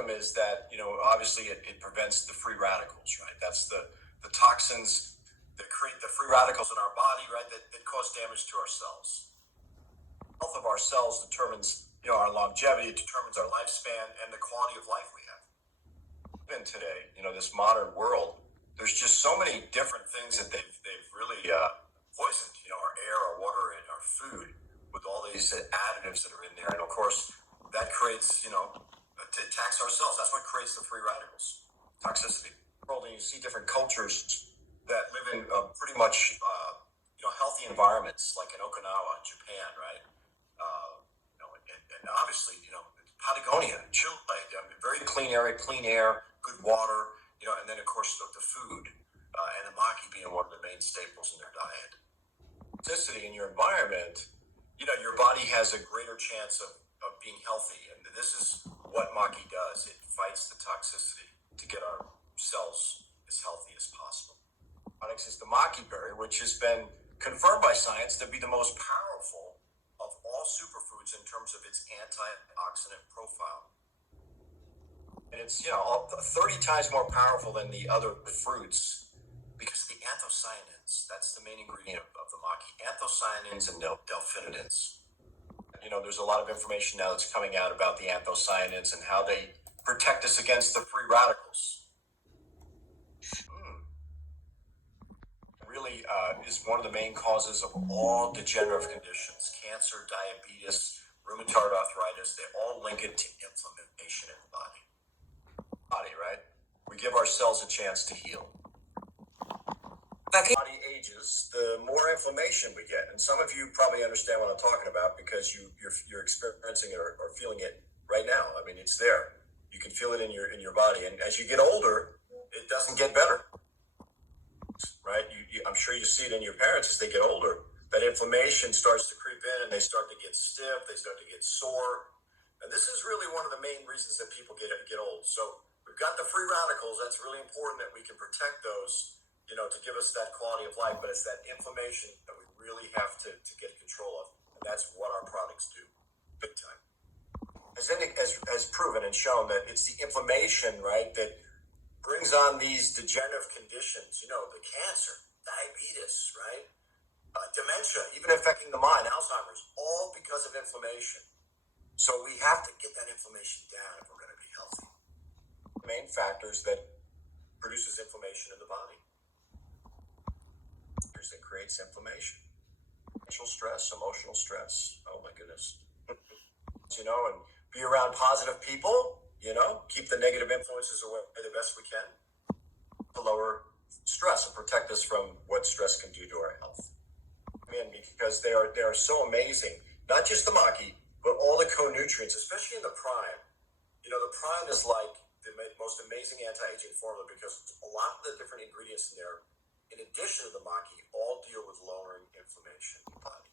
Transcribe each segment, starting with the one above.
them is that, obviously it prevents the free radicals, right? That's the toxins that create the free radicals in our body, right, that cause damage to our cells. The health of our cells determines, our longevity, it determines our lifespan and the quality of life we have. Even today, this modern world, there's just so many different things that they've really poisoned, our air, our water, and our food with all these additives that are in there. And of course, that creates, to tax our cells. That's what creates the free radicals, toxicity. And you see different cultures that live in pretty much, healthy environments, like in Okinawa, Japan, right? And obviously, Patagonia, Chile, very clean air, good water, and then of course the food, and the maki being one of the main staples in their diet. Toxicity in your environment, your body has a greater chance of being healthy, and this is what maki does. It fights the toxicity to get our cells as healthy as possible. Products is the maki berry, which has been confirmed by science to be the most powerful of all superfoods in terms of its antioxidant profile. And it's 30 times more powerful than the other fruits because the anthocyanins, that's the main ingredient of the maki, anthocyanins and delphinidins. There's a lot of information now that's coming out about the anthocyanins and how they protect us against the free radicals. Really is one of the main causes of all degenerative conditions, cancer, diabetes, rheumatoid arthritis. They all link it to inflammation in the body. Right? We give our cells a chance to heal. The body ages, the more inflammation we get. And some of you probably understand what I'm talking about because you're experiencing it or feeling it right now. I mean, it's there. You can feel it in your body. And as you get older, it doesn't get better. Right? I'm sure you see it in your parents as they get older. That inflammation starts to creep in and they start to get stiff. They start to get sore. And this is really one of the main reasons that people get old. So we've got the free radicals. That's really important that we can protect those, to give us that quality of life. But it's that inflammation that we really have to get control of. And that's what our products do, big time. As proven and shown that it's the inflammation, right, that brings on these degenerative conditions, the cancer, diabetes, right? Dementia, even affecting the mind, Alzheimer's, all because of inflammation. So we have to get that inflammation down if we're going to be healthy. The main factors that produces inflammation in the body. That creates inflammation. Financial stress, emotional stress. Oh my goodness. And be around positive people, keep the negative influences away the best we can to lower stress and protect us from what stress can do to our health. Because they are so amazing, not just the maki, but all the co-nutrients, especially in the prime. The prime is like the most amazing anti-aging formula because a lot of the different ingredients in there, in addition to the maki, all deal with lowering inflammation in the body.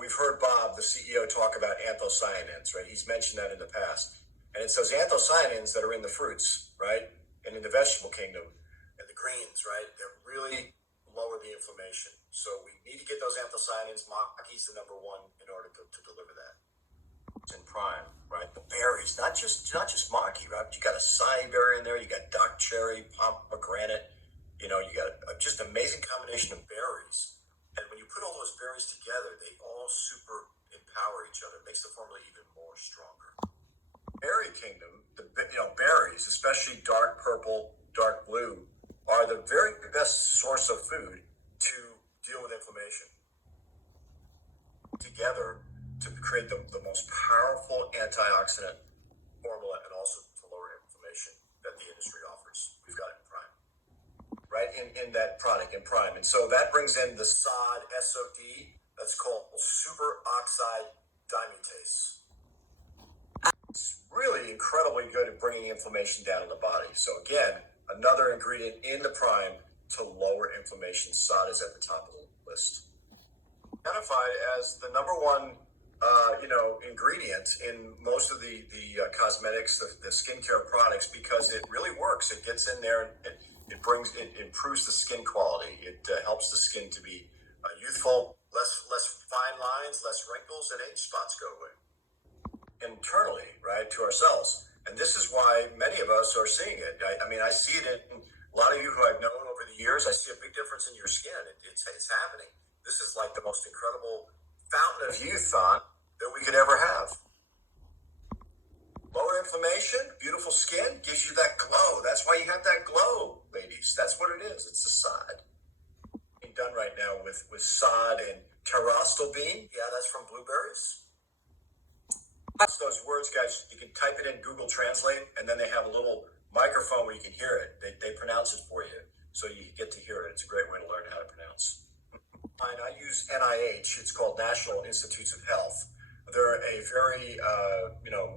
We've heard Bob, the CEO, talk about anthocyanins, right? He's mentioned that in the past. And it's those anthocyanins that are in the fruits, right? And in the vegetable kingdom and the greens, right? That really lower the inflammation. So we need to get those anthocyanins. Maki's the number one in order to deliver that. It's in prime, right? The berries, not just maki, right? You got acai berry in there. You got dark cherry, pomegranate. You got just amazing combination of berries. And when you put all those berries together, they all super empower each other. It makes the formula even more stronger. Berry kingdom, berries, especially dark purple, dark blue, are the very best source of food to deal with inflammation. Together to create the most powerful antioxidant formula and also to lower inflammation that the industry offers. We've got it in prime. Right, in that product, in prime. And so that brings in the SOD, SOD, that's called superoxide dismutase. It's really incredibly good at bringing inflammation down in the body. So again, another ingredient in the prime to lower inflammation. SOD is at the top of the list. Identified as the number one ingredient in most of the cosmetics, the skincare products, because it really works. It gets in there and it improves the skin quality. It helps the skin to be youthful, less fine lines, less wrinkles, and age spots go away. Internally, right? right, to ourselves. And this is why many of us are seeing it. I mean, I see it in a lot of you who I've known over the years. I see a big difference in your skin. It's happening. This is like the most incredible fountain of youth that we could ever have. Lower inflammation, beautiful skin, gives you that glow. That's why you have that glow, ladies. That's what it is. It's the sod. Being done right now with sod and terrestrial bean. Yeah, that's from blueberries. That's those words, guys. You can type it in Google Translate, and then they have a little microphone where you can hear it. They pronounce it for you, so you get to hear it. It's a great way to learn how to pronounce. I use NIH. It's called National Institutes of Health. They're a very,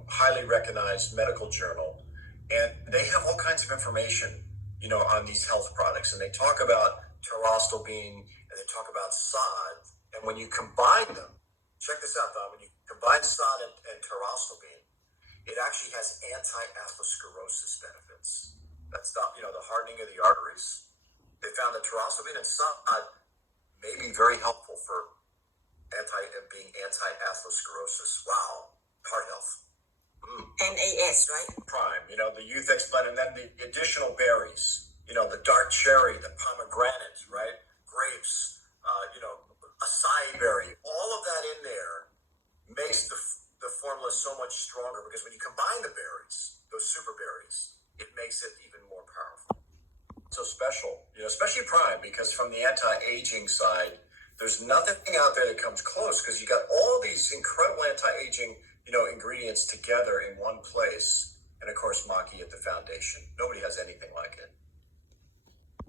highly recognized medical journal, and they have all kinds of information, on these health products. And they talk about terrestrial bean, and they talk about sod. And when you combine them, check this out, Don. When you combine sod and terrestrial bean, it actually has anti-atherosclerosis benefits. That's the hardening of the arteries. They found that terrestrial bean and sod may be very helpful for being anti-atherosclerosis. Wow, heart health. NAS, right? Prime, the youth explain, and then the additional berries, the dark cherry, the pomegranate, right? Grapes, acai berry, all of that in there makes the formula so much stronger, because when you combine the berries, those super berries, it makes it even more powerful. So special, especially prime, because from the anti-aging side, there's nothing out there that comes close, because you got all these incredible anti-aging, ingredients together in one place. And of course, Maki at the foundation. Nobody has anything like it.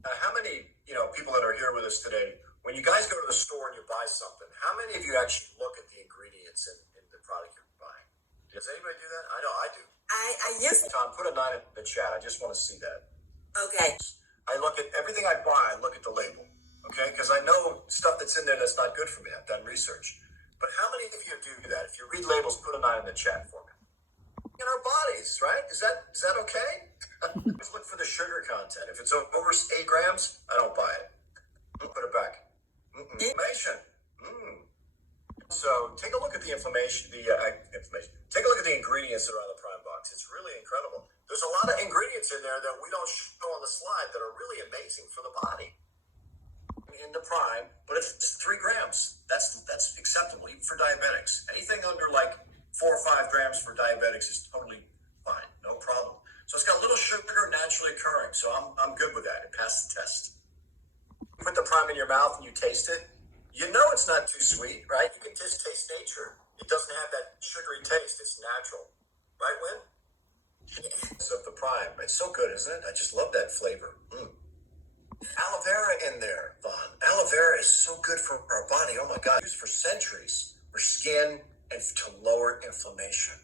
Now, how many, people that are here with us today, when you guys go to the store and you buy something, how many of you actually look at the ingredients in the product you're buying? Does anybody do that? I know I do. I used Tom, put a 9 in the chat. I just want to see that. Okay. I look at everything I buy, I look at the label, okay? Because I know stuff that's in there that's not good for me. I've done research. But how many of you do that? If you read labels, put a 9 in the chat for me. In our bodies, right? Is that okay? Let's look for the sugar content. If it's over 8 grams, I don't buy it. Put it back. Inflammation. So take a look at the inflammation. Take a look at the ingredients that are on the Prime box. It's really incredible. There's a lot of ingredients in there that we don't show on the slide that are really amazing for the body. In the Prime, but if it's 3 grams, that's acceptable even for diabetics. Anything under like 4 or 5 grams for diabetics is totally fine, no problem. So it's got a little sugar naturally occurring, so I'm good with that. It passed the test. You put the Prime in your mouth and you taste it, it's not too sweet, right? You can just taste nature. It doesn't have that sugary taste. It's natural, right, Win? Of the Prime, it's so good, isn't it? I just love that flavor. Aloe vera in there, Vaughn. Aloe vera is so good for our body. Oh my God. Used for centuries for skin and to lower inflammation.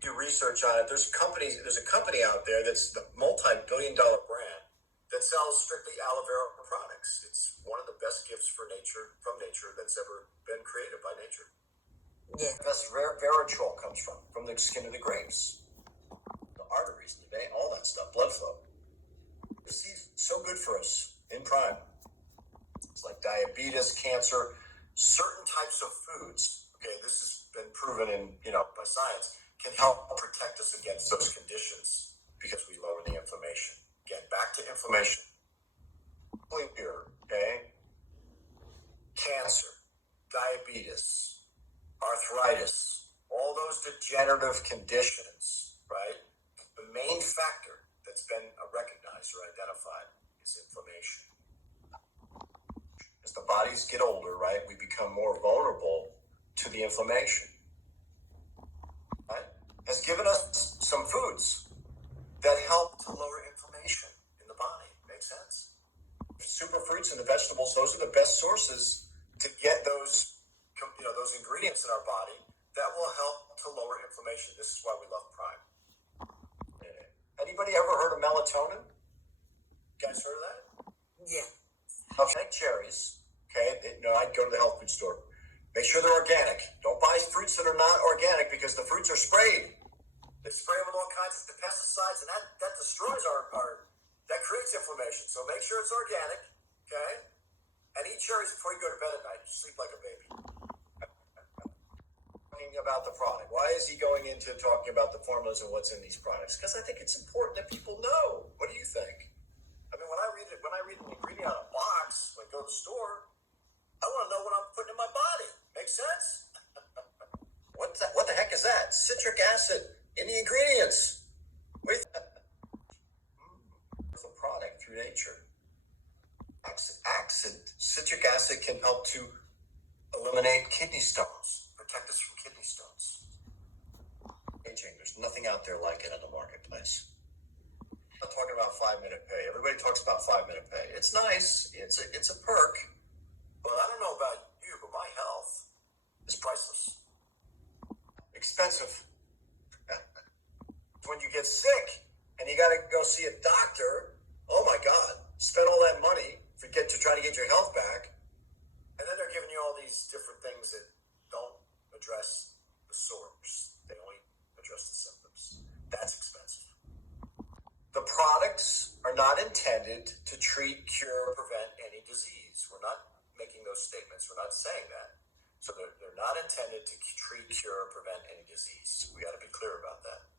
Do research on it. There's a company out there that's the multi-billion-dollar brand that sells strictly aloe vera products. It's one of the best gifts from nature that's ever been created by nature. Yeah. The best Veritrol comes from the skin of the grapes, the arteries, the vein, all that stuff, blood flow. It's so good for us in Prime. It's like diabetes, cancer, certain types of foods. Okay, this has been proven by science, can help protect us against those conditions because we lower the inflammation. Again, back to inflammation. Clear, okay? Cancer, diabetes, arthritis, all those degenerative conditions, right? The main factor that's been recognized or identified is inflammation. As the bodies get older, right, we become more vulnerable to the inflammation. Right? Has given us some foods that help to lower inflammation in the body. Makes sense? Super fruits and the vegetables, those are the best sources to get those ingredients in our body that will help to lower inflammation. This is why we love Prime. Anybody ever heard of melatonin? You guys heard of that? Yeah. Okay, cherries. Okay, I'd go to the health food store. Make sure they're organic. Don't buy fruits that are not organic because the fruits are sprayed. They spray them with all kinds of pesticides, and that destroys that creates inflammation. So make sure it's organic, okay? And eat cherries before you go to bed at night. You sleep like a baby. talking about the product? Why is he going into talking about the formulas and what's in these products? Because I think it's important that people know. What do you think? I mean, when I read an ingredient on a box, when I go to the store, I want to know what I'm putting in my body. Make sense? What's that? What the heck is that? Citric acid in the ingredients. With the product through nature. Citric acid can help to eliminate kidney stones, protect us from kidney stones. Aging, there's nothing out there like it in the marketplace. I'm not talking about 5-minute pay. Everybody talks about 5-minute pay. It's nice. It's a perk. But I don't know about you, but my health is priceless. Expensive. When you get sick and you got to go see a doctor, oh my God, spend all that money to try to get your health back. And then they're giving you all these different things that don't address the source. They only address the symptoms. That's expensive. The products are not intended to treat, cure, or prevent any disease. We're not making those statements. We're not saying that. So they're not intended to treat, cure, or prevent any disease. We got to be clear about that.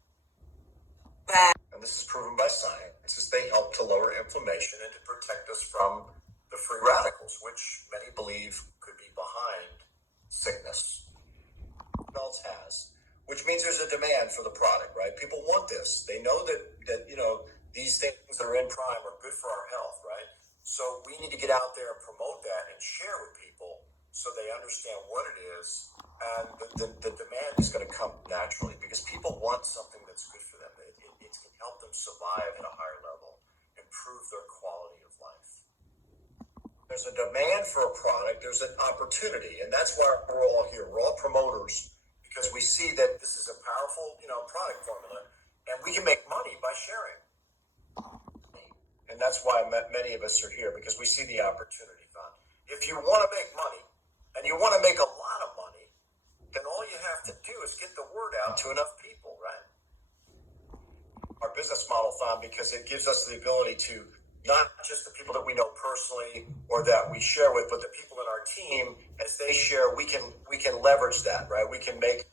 And this is proven by science, is they help to lower inflammation and to protect us from the free radicals, which many believe could be behind sickness. Else has, which means there's a demand for the product, right? People want this. They know that these things that are in prime are good for our health, right? So we need to get out there and promote that and share with people so they understand what it is, and the demand is going to come naturally because people want something that's good for them. It can help them survive at a higher level, improve their quality of life. There's a demand for a product, there's an opportunity, and that's why we're all here. We're all promoters because we see that this is a powerful, product formula, and we can make money by sharing. And that's why many of us are here, because we see the opportunity, Von. If you want to make money, and you want to make a lot of money, then all you have to do is get the word out to enough people, right? Our business model, Thom, because it gives us the ability to not just the people that we know personally or that we share with, but the people in our team, as they share, we can leverage that, right? We can make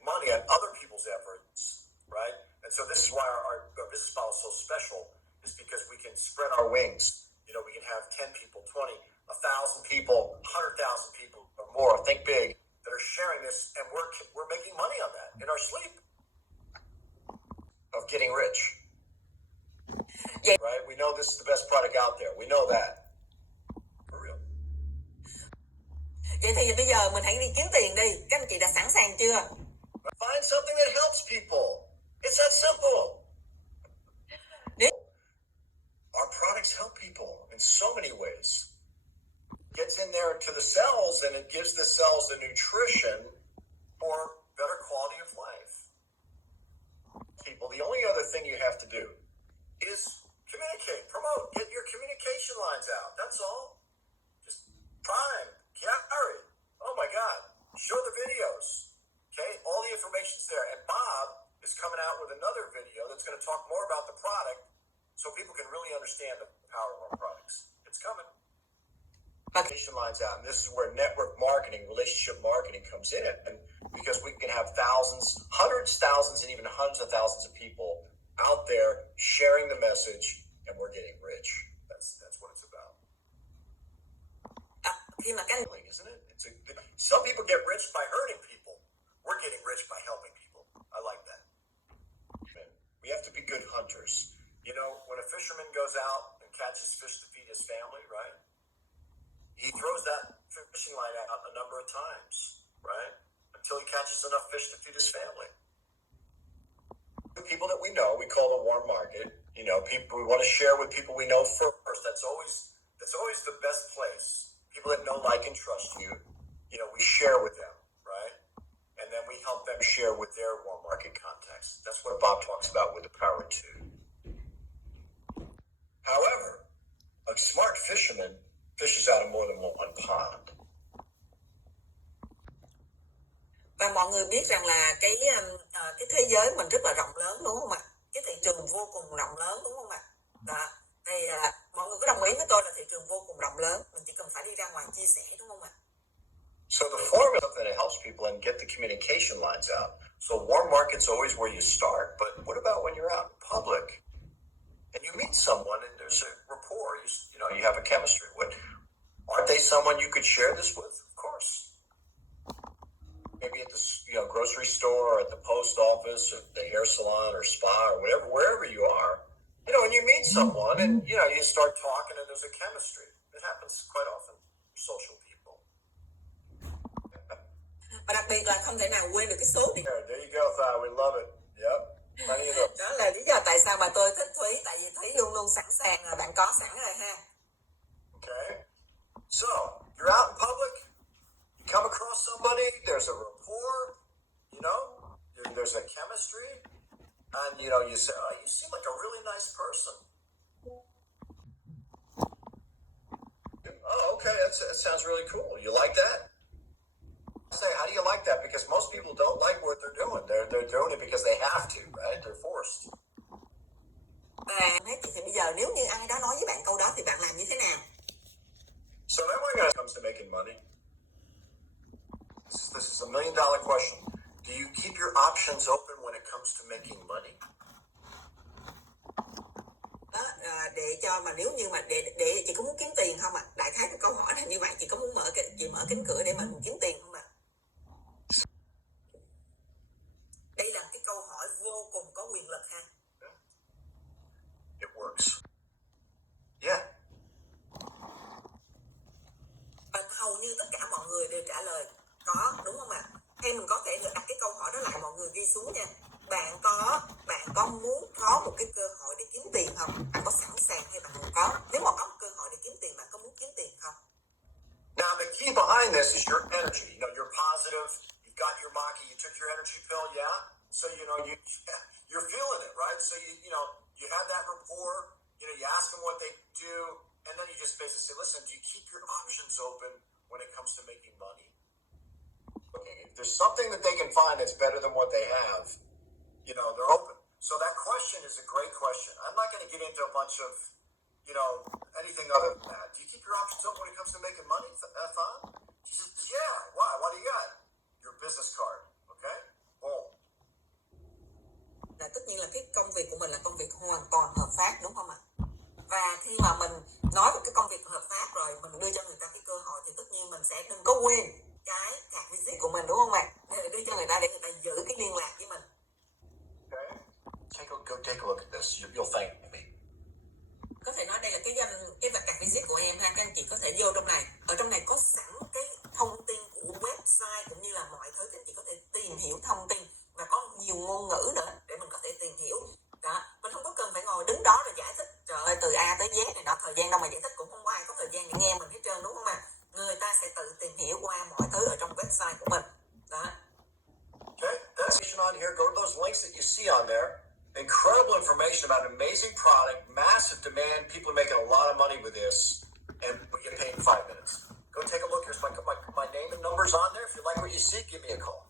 money on other people's efforts, right? And so this is why our business model is so special, is because we can spread our wings. We can have 10 people, 20, 1,000 people, 100,000 people or more, think big, that are sharing this, and we're making money on that in our sleep. Of getting rich. Yeah. Right? We know this is the best product out there. We know that. For real. Vậy thì bây giờ mình hãy đi kiếm tiền đi. Các anh chị đã sẵn sàng chưa? Find something that helps people. It's that simple. Our products help people in so many ways. It gets in there to the cells, and it gives the cells the nutrition for better quality of life. People, the only other thing you have to do is communicate, promote, get your communication lines out. That's all. Just prime, Quiari. Oh my God. Show the videos. Okay? All the information's there. And Bob is coming out with another video that's going to talk more about the product so people can really understand the power of our products. It's coming. Communication lines out. And this is where network marketing, relationship marketing comes in. And because we can have hundreds, thousands, and even hundreds of thousands of people out there sharing the message, and we're getting rich. That's what it's about. Isn't it? Some people get rich by hurting people. We're getting rich by helping people. I like that. We have to be good hunters. When a fisherman goes out and catches fish to feed his family, right? He throws that fishing line out a number of times, right? Until he catches enough fish to feed his family. The people that we know, we call the warm market. People we want to share with people we know first. That's always the best place. People that know, like, and trust you. We share with them, right? And then we help them share with their warm market contacts. That's what Bob talks about with the power of two. However, a smart fisherman fishes out of more than one pond. Và mọi người biết rằng là cái thế giới mình rất là rộng lớn, đúng không ạ? Cái thị trường vô cùng rộng lớn, đúng không ạ? Đó. Thì mọi người có đồng ý với tôi là thị trường vô cùng rộng lớn, mình chỉ cần phải đi ra ngoài chia sẻ, đúng không ạ? So the formula is something that helps people and get the communication lines out. So warm market's always where you start, but what about when you're out in public and you meet someone and there's a rapport? You have a chemistry. Aren't they someone you could share this with? Of course. Maybe at the grocery store, or at the post office, or the hair salon, or spa, or whatever, wherever you are. And you meet someone, and you start talking, and there's a chemistry. It happens quite often for social people. Và đặc biệt là không thể nào quên được cái số điện. There you go, Thai. We love it. Yep. Plenty of those. Đó là lý do tại sao mà tôi thích Thúy, tại vì Thúy luôn luôn sẵn sàng, là bạn có sẵn rồi ha. Okay. So, you're out in public, you come across somebody, there's a rapport, there's a chemistry, and, you say, oh, you seem like a really nice person. Oh, okay, that sounds really cool. You like that? I say, how do you like that? Because most people don't like what they're doing. They're doing it because they have to, right? They're forced. Thì bây giờ nếu như ai đó nói với bạn câu đó thì bạn làm như thế nào? So then when it comes to making money, this is $1 million question. Do you keep your options open when it comes to making money? Đó, để cho mà nếu như mà để chị có muốn kiếm tiền không ạ? Đại khái cái câu hỏi là như vậy, chị có muốn mở cánh cửa để mình kiếm tiền không ạ? Đây là cái câu hỏi vô cùng có quyền lực ha. It works. Yeah. Và hầu như tất cả mọi người đều trả lời có, đúng không ạ? Hay mình có thể đặt cái câu hỏi đó lại, mọi người ghi xuống nha. Bạn có muốn có một cái cơ hội để kiếm tiền không? Bạn có sẵn sàng hay bạn không có? Nếu mà có một cơ hội để kiếm tiền, bạn có muốn kiếm tiền không? Now the key behind this is your energy. You're positive. You've got your Maki. You took your energy pill, yeah. So you're feeling it, right? So you have that rapport. You ask them what they do, and then you just basically say, listen, do you keep your options open when it comes to making money? Okay, if there's something that they can find that's better than what they have, they're open. So that question is a great question. I'm not going to get into a bunch of, anything other than that. Do you keep your options open when it comes to making money, Thon? She says, yeah. Why? What do you got? Your business card, okay? Boom. Là tất nhiên là cái công việc của mình là công việc hoàn toàn hợp pháp, đúng không ạ? Và khi mà mình nói về cái công việc hợp pháp rồi, mình đưa cho người ta cái cơ hội thì tất nhiên mình sẽ đừng có quên cái card visit của mình, đúng không ạ? Đưa cho người ta để người ta giữ cái liên lạc với mình. Okay. Go take a look at this. You'll thank me. Có thể nói đây là cái card visit của em ha, các anh chị có thể vô trong này. Ở trong này có sẵn cái thông tin của website cũng như là mọi thứ, các anh chị có thể tìm hiểu thông tin và có nhiều ngôn ngữ nữa để mình có thể tìm hiểu. Đó, mình không có cần phải ngồi đứng đó rồi giải thích, trời ơi, từ A tới Z này đó, thời gian đâu mà giải thích, cũng không có ai có thời gian để nghe mình hết trơn, đúng không ạ? Người ta sẽ tự tìm hiểu qua mọi thứ ở trong website của mình. Đó. Okay, that's information on here. Go to those links that you see on there. Incredible information about an amazing product, massive demand. People are making a lot of money with this, and we get paid in 5 minutes. Go take a look. Here's my name and numbers on there. If you like what you see, give me a call.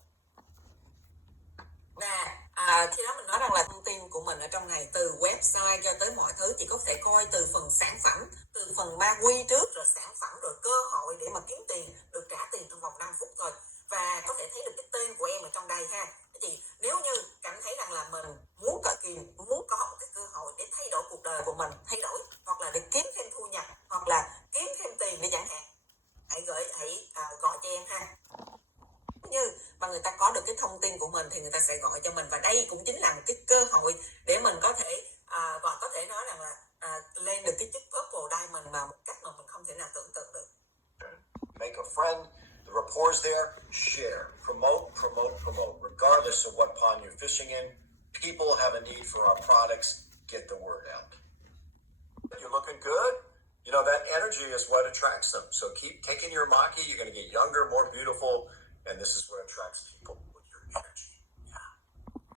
Khi đó mình nói rằng là thông tin của mình ở trong này, từ website cho tới mọi thứ, chỉ có thể coi từ phần sản phẩm, từ phần ma quy trước, rồi sản phẩm, rồi cơ hội để mà kiếm tiền, được trả tiền trong vòng 5 phút thôi. Và có thể thấy được cái tên của em ở trong đây ha. Thì nếu như cảm thấy rằng là mình muốn có một cái cơ hội để thay đổi cuộc đời của mình, hoặc là để kiếm thêm thu nhập, hoặc là kiếm thêm tiền để chẳng hạn, hãy gọi cho em ha. Như mà người ta có được cái thông tin của mình thì người ta sẽ gọi cho mình, và đây cũng chính là một cái cơ hội để mình có thể có thể nói rằng là lên được cái chức Purple Diamond mà một cách mà mình không thể nào tưởng tượng được. Make a friend, the rapport's there, share, promote, regardless of what pond you're fishing in. People have a need for our products, get the word out. You're looking good. That energy is what attracts them. So keep taking your Maki, you're going to get younger, more beautiful, and this is what attracts people.